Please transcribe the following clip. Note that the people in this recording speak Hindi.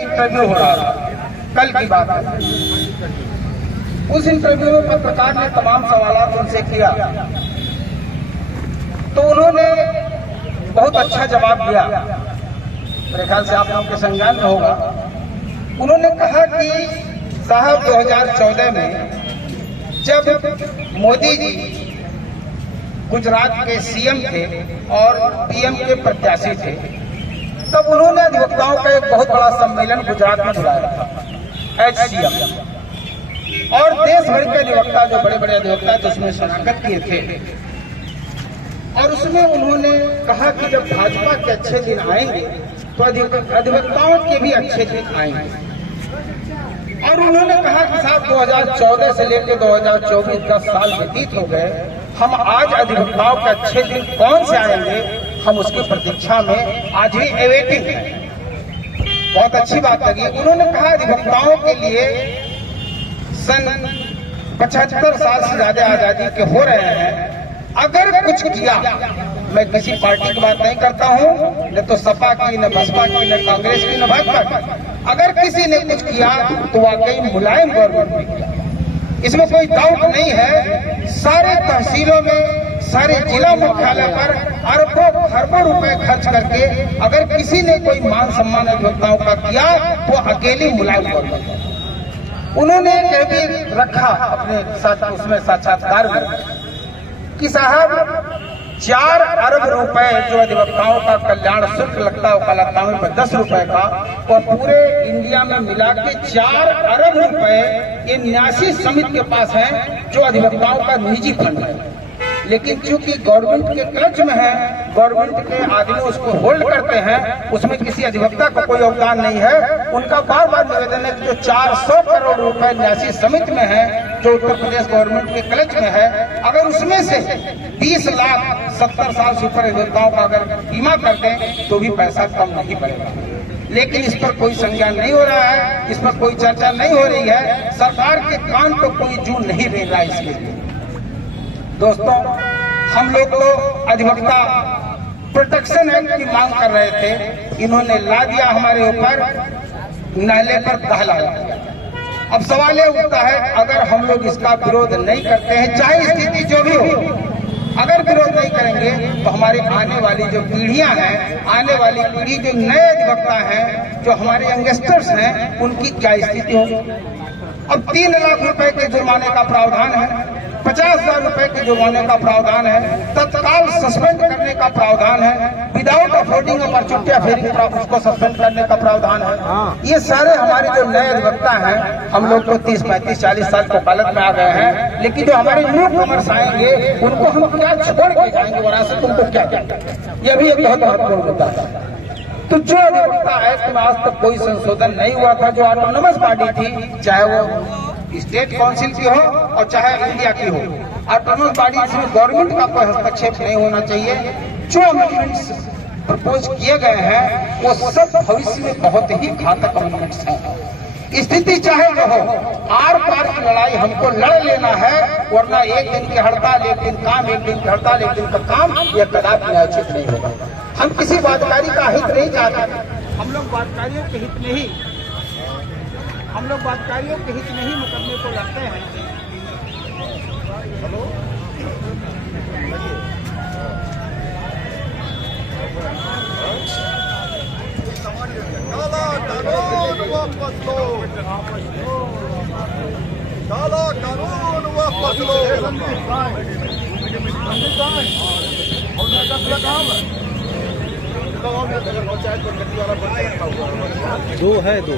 इंटरव्यू हो रहा था, कल की बात है। उस इंटरव्यू में पत्रकार ने तमाम सवाल उनसे किया तो उन्होंने बहुत अच्छा जवाब दिया। मेरे ख्याल से आप लोगों के संज्ञान में होगा। उन्होंने कहा कि साहब 2014 में जब मोदी जी गुजरात के सीएम थे और पीएम के प्रत्याशी थे, तब उन्होंने अधिवक्ताओं का एक बहुत बड़ा सम्मेलन गुजरात में बुलाया था एज सीएम, और देश भर के अधिवक्ता, जो बड़े बड़े अधिवक्ता जिसमें शिरकत किए थे, और उसमें उन्होंने कहा कि जब भाजपा के अच्छे दिन आएंगे तो अधिवक्ताओं के भी अच्छे दिन आएंगे। और उन्होंने कहा कि साहब 2014 से लेकर 2024 10 साल व्यतीत हो गए, हम आज अधिवक्ताओं के अच्छे दिन कौन से आएंगे, हम उसकी प्रतीक्षा में आज भी अवेटिंग हैं। बहुत अच्छी बात लगी। उन्होंने कहा अधिवक्ताओं के लिए सन 75 साल से ज्यादा आजादी के हो रहे हैं, अगर कुछ किया, मैं किसी पार्टी की बात नहीं करता हूँ, न तो सपा की, न बसपा की, न कांग्रेस की, न भाजपा की, अगर किसी ने कुछ किया तो वाकई मुलायम गवर्नमेंट ने किया, इसमें कोई डाउट नहीं है। सारे तहसीलों में, सारे जिला मुख्यालय पर अरबों खरबों रुपए खर्च करके अगर किसी ने कोई मान सम्मान अधिवक्ताओं का किया तो अकेली मुलायम गवर्नमेंट। उन्होंने यह भी रखा अपने साथ उसमें साक्षात्कार में कि साहब 4 अरब रुपए जो अधिवक्ताओं का कल्याण शुल्क लगता है वकालतनामे पर 10 रुपए का, और पूरे इंडिया में मिला के 4 अरब रुपए ये न्यासी समिति के पास है जो अधिवक्ताओं का निजी फंड है। लेकिन चूंकि गवर्नमेंट के क्लच में है, गवर्नमेंट के आदमी उसको होल्ड करते हैं, उसमें किसी अधिवक्ता का कोई योगदान नहीं है। उनका बार बार निवेदन है कि जो 400 करोड़ रुपए न्यासी समिति में है, जो उत्तर प्रदेश गवर्नमेंट के क्लच में है, अगर उसमें से 20 लाख 70 साल से ऊपर अधिवक्ताओं का अगर बीमा कर दें तो भी पैसा कम नहीं पड़ेगा। लेकिन इस पर कोई संज्ञान नहीं हो रहा है, इस पर कोई चर्चा नहीं हो रही है, सरकार के कान को कोई जू नहीं दे रहा इसके लिए। दोस्तों, हम लोग तो अधिवक्ता प्रोटेक्शन एक्ट की मांग कर रहे थे, इन्होंने ला दिया हमारे ऊपर, नाले पर दहला दिया। अब सवाल ये उठता है, अगर हम लोग इसका विरोध नहीं करते हैं, चाहे स्थिति जो भी हो, अगर विरोध नहीं करेंगे तो हमारी आने वाली जो पीढ़ियां हैं, आने वाली पीढ़ी जो नए अधिवक्ता हैं, जो हमारे यंगस्टर्स हैं, उनकी क्या स्थिति होगी। अब 3 लाख रुपए के जुर्माने का प्रावधान है, 50,000 रुपए के जुर्माने का प्रावधान है, तत्काल सस्पेंड करने का प्रावधान है, विदाउट अफोर्डिंग अपॉर्चुनिटी अफेयरिंग उसको सस्पेंड करने का प्रावधान है। ये सारे हमारे जो नए अधिवक्ता हैं, हम लोग तो 30, 35, 40 साल वकालत में आ गए हैं, लेकिन जो हमारे न्यू कमर्स आएंगे उनको हम क्या छोड़ के जाएंगे विरासत, उनको क्या, यह भी एक बहुत महत्वपूर्ण मुद्दा है। तो जो अधिवक्ता एक्ट में आज तक कोई संशोधन नहीं हुआ था, जो ऑटोनोमस बॉडी थी, चाहे वो स्टेट काउंसिल की हो और चाहे इंडिया की हो, ऑटोनोमस बॉडी में गवर्नमेंट का कोई हस्तक्षेप नहीं होना चाहिए। जो अमेंडमेंट्स प्रपोज किए गए हैं वो सब भविष्य में बहुत ही घातक अमेंडमेंट्स हैं। स्थिति चाहे जो हो, आर पार की लड़ाई हमको लड़ लेना है, वरना एक दिन की हड़ताल एक दिन काम, एक दिन की हड़ताल एक दिन का काम, यह कदापि न्यायोचित नहीं होगा। हम किसी वादकारी का हित नहीं चाहते, हम लोग वादकारियों के हित में ही मुकदमे को लड़ते हैं। हेलो, काला कानून वापस लो, काला कानून वापस लो। दो है, दो